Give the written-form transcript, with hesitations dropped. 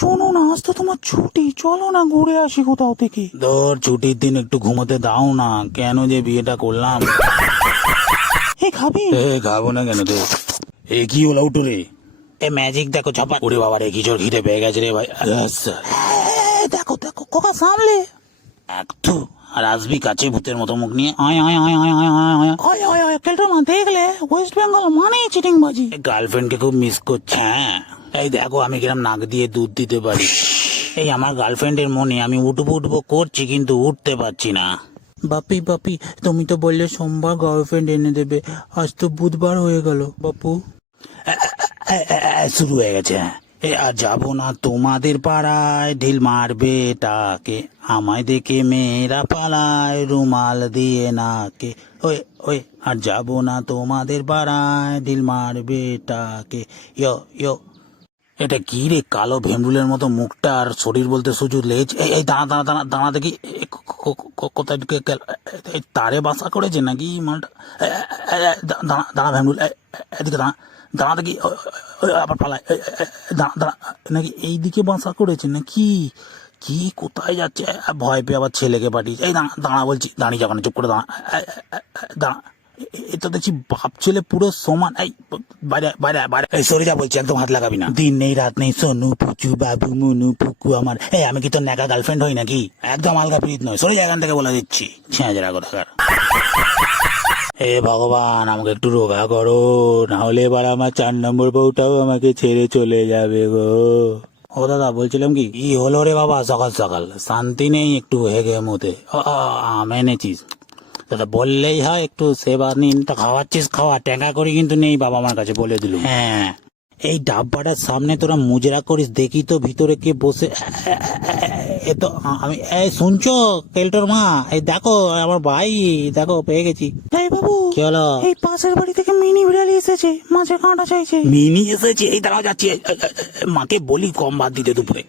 শোনো না, আজ তো তোমার ছুটি, চলো না ঘুরে আসি কোথাও থেকে। ধর ছুটির দিন একটু ঘুমোতে দাও না, কেন যে বিয়েটা করলাম। খাবি? খাবো না কেন রে? কি হলো উঠো রে? ম্যাজিক দেখো ছাপা। ওরে বাবা রে, কি জোর খিদে পেয়ে গেছে রে ভাই। দেখো দেখো কোকা সামলে একটু আর আসবি কাছে ভূতের মতো মুখ নিয়ে আয় আয় আয় আয় আয় আয় আয়। ওই ওই ওই কেলটন মা, দেখলে ওয়েস্ট বেঙ্গল মানেই চিটিং বাজি। গার্লফ্রেন্ডকে খুব মিস করছে। হ্যাঁ এই দেখো আমি কিরম নাক দিয়ে দুধ দিতে পারি। এই আমার গার্লফ্রেন্ডের মনে আমি উঠবো উঠবো করছি, কিন্তু উঠতে পারছি না। বাপি বাপি, তুমি তো বললে সোমবার গার্লফ্রেন্ড এনে দেবে, আজ তো বুধবার হয়ে গেল বাপু। শুরু হয়ে গেছে। আর যাবো না তোমাদের পাড়ায়, ঢিল মারবে টাকে, আমায় দেখে মেয়েরা পালায় রুমাল দিয়ে নাকে। ওই ওই আর যাবো না তোমাদের পাড়ায়, ঢিল মারবে টাকে। ইয়ো ইয়ো। এটা কি রে, কালো ভেমরুলের মতো মুখটা আর শরীর বলতে শুধু লেজ। এই দাঁড়া দাঁড়া দাঁড়া দাঁড়া দেখি, কোথায় ঢুকে গেল? তারে বাসা করেছে নাকি মালটা? দাঁড়া দাঁড়া ভেমরুল, এদিকে দাঁড়া দাঁড়া দেখি, আবার পালায়। দাঁড়া দাঁড়া, নাকি এইদিকে বাসা করেছে নাকি? কি কোথায় যাচ্ছে? ভয় পেয়ে আবার ছেলেকে পাঠিয়েছে। এই দাঁড়া দাঁড়া বলছি, দাঁড়িয়ে যাবো না, চুপ করে দাঁড়া দাঁড়া। এটা দেখছি বাপ ছেলে পুরো সমান। এই বাইরে বাইরে বাইরে, এই সরে যা বলছি, একদম হাত লাগাবি না। দিন নেই রাত নেই সোনু পুচু বাবু মুনু পুকু আমার। আমি কি তোর ন্যাকা গার্লফ্রেন্ড হই নাকি? একদম আলগা প্রীত নয়, সরে যা এখান থেকে বলে দিচ্ছি। ছেঁচড়া কোথাকার। ভগবান আমাকে একটু রোগা করো, না হলে এবার আমার 4 নম্বর বউটাও আমাকে ছেড়ে চলে যাবে গো। ও দাদা বলছিলাম কি হলো রে বাবা, সকাল সকাল শান্তি নেই একটু হেগে মতে। এনেছিস দাদা, বললেই হয় একটু সেবা নিন। তা খাওয়াচ্ছিস খাওয়া, ট্যাঙ্কা করি কিন্তু নেই বাবা আমার কাছে, বলে দিল। হ্যাঁ এই ডাব্বাটার সামনে তোরা মুজরা করিস, দেখি তো ভিতরে কে বসে। এ তো আমি। এই শুনছো কেলটোর মা, এই দেখো আমার ভাই, দেখো পেয়ে গেছি। এই বাবু, কি হলো? এই পাশের বাড়ি থেকে মিনি বিড়ালি এসেছে, মাঝে কাঁটা চাইছে। মিনি এসেছে? এই দাঁড়াও যাচ্ছি। মাকে বলি কম ভাত দিতে দুপুরে।